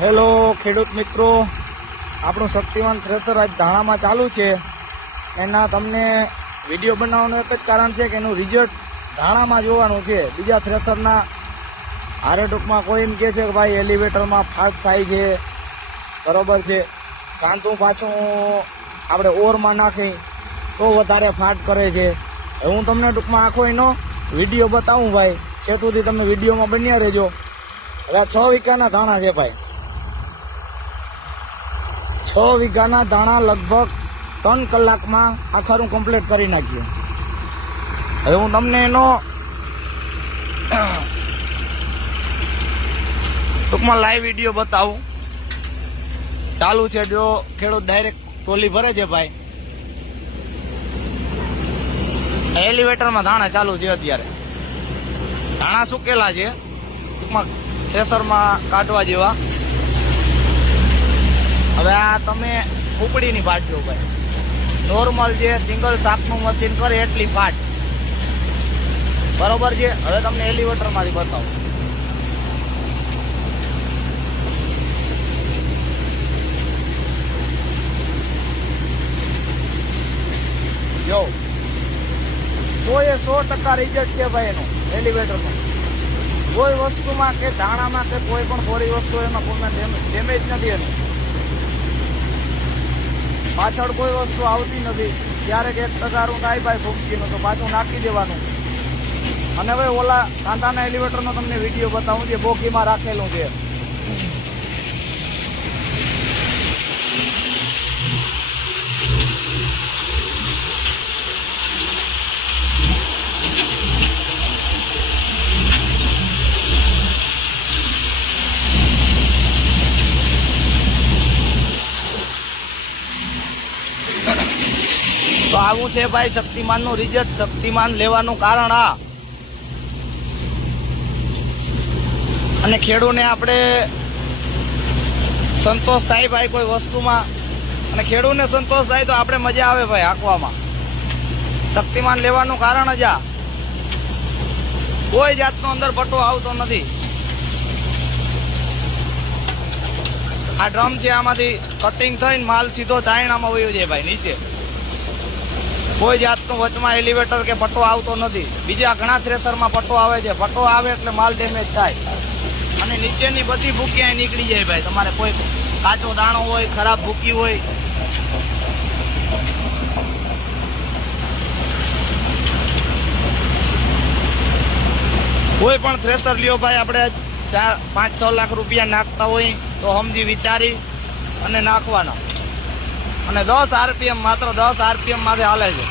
Hello ખેડૂત મિત્રો, આપણું શક્તિવાન થ્રેસર આજ ધાણામાં ચાલુ છે. એના તમને વિડીયો બનાવવાનું એક જ કારણ છે કે એનું રિઝલ્ટ ધાણામાં જોવાનું છે. બીજા થ્રેસરના હારે ટૂંકમાં કોઈ એમ કહે છે કે ભાઈ એલિવેટરમાં ફાટ થાય છે, બરોબર છે, કાંતું પાછું આપણે ઓરમાં નાખી તો વધારે ફાટ કરે છે. હું તમને ટૂંકમાં આખો એનો વિડીયો બતાવું ભાઈ, છે સુધી તમે વિડીયોમાં બન્યા રહેજો. હવે 6 વીઘાના ધાણા છે ભાઈ. 6 વીઘાના દાણા લગભગ 3 કલાકમાં આખારું કમ્પ્લીટ કરી નાખ્યું. હવે હું તમને એનો ટૂંકમાં લાઈવ વિડીયો બતાવું. ચાલુ છે, જો ખેડૂત ડાયરેક્ટ ટોલી ભરે છે ભાઈ. એલિવેટરમાં ધાણા ચાલુ છે અત્યારે. ધાણા સુકેલા છે, ટૂંકમાં થ્રેસરમાં કાઢવા જેવા. હવે આ તમે ઉપડીની ફાટ જો ભાઈ, નોર્મલ જે સિંગલ શાકનું મશીન કરે એટલી ફાટ, બરોબર છે. હવે તમને એલિવેટરમાંથી બતાવું. જો 100% રિઝલ્ટ છે ભાઈ એનું એલિવેટરનું. કોઈ વસ્તુમાં કે ધાણામાં કે કોઈ પણ થોડી વસ્તુ એમાં કોઈ ડેમેજ નથી એનું. પાછળ કોઈ વસ્તુ આવતી નથી. ક્યારેક 1% થાય ભાઈ ફૂંકીનું તો પાછું નાખી દેવાનું. અને હવે ઓલા કાંદાના એલિવેટરનો તમને વિડીયો બતાવું જે બોગીમાં રાખેલું છે. તો આવું છે ભાઈ શક્તિમાનનું રિઝલ્ટ. શક્તિમાન લેવાનું કારણ આ. અને ખેડૂને આપણે સંતોષ થાય ભાઈ કોઈ વસ્તુમાં, અને ખેડૂને સંતોષ થાય તો આપણે મજા આવે ભાઈ હાંકવામાં. શક્તિમાન લેવાનું કારણ જ આ. કોઈ જાતનો અંદર પટ્ટો આવતો નથી. આ ડ્રમ છે, આમાંથી કટિંગ થઈને માલ સીધો ચાયણામાં વયો જાય ભાઈ નીચે. કોઈ જાતનું વચમાં એલિવેટર કે પટ્ટો આવતો નથી. બીજા ઘણા થ્રેસરમાં પટ્ટો આવે છે. પટ્ટો આવે એટલે માલ ડેમેજ થાય અને નીચેની બધી ભૂકી નીકળી જાય ભાઈ. તમારે કોઈ કાચો દાણો હોય, ખરાબ ભૂકી હોય, કોઈ પણ થ્રેસર લ્યો ભાઈ, આપણે 4-5-6 લાખ રૂપિયા નાખતા હોય તો સમજી વિચારી અને નાખવાના. અને 10 RPM, માત્ર 10 RPM માંથી હાલે છે.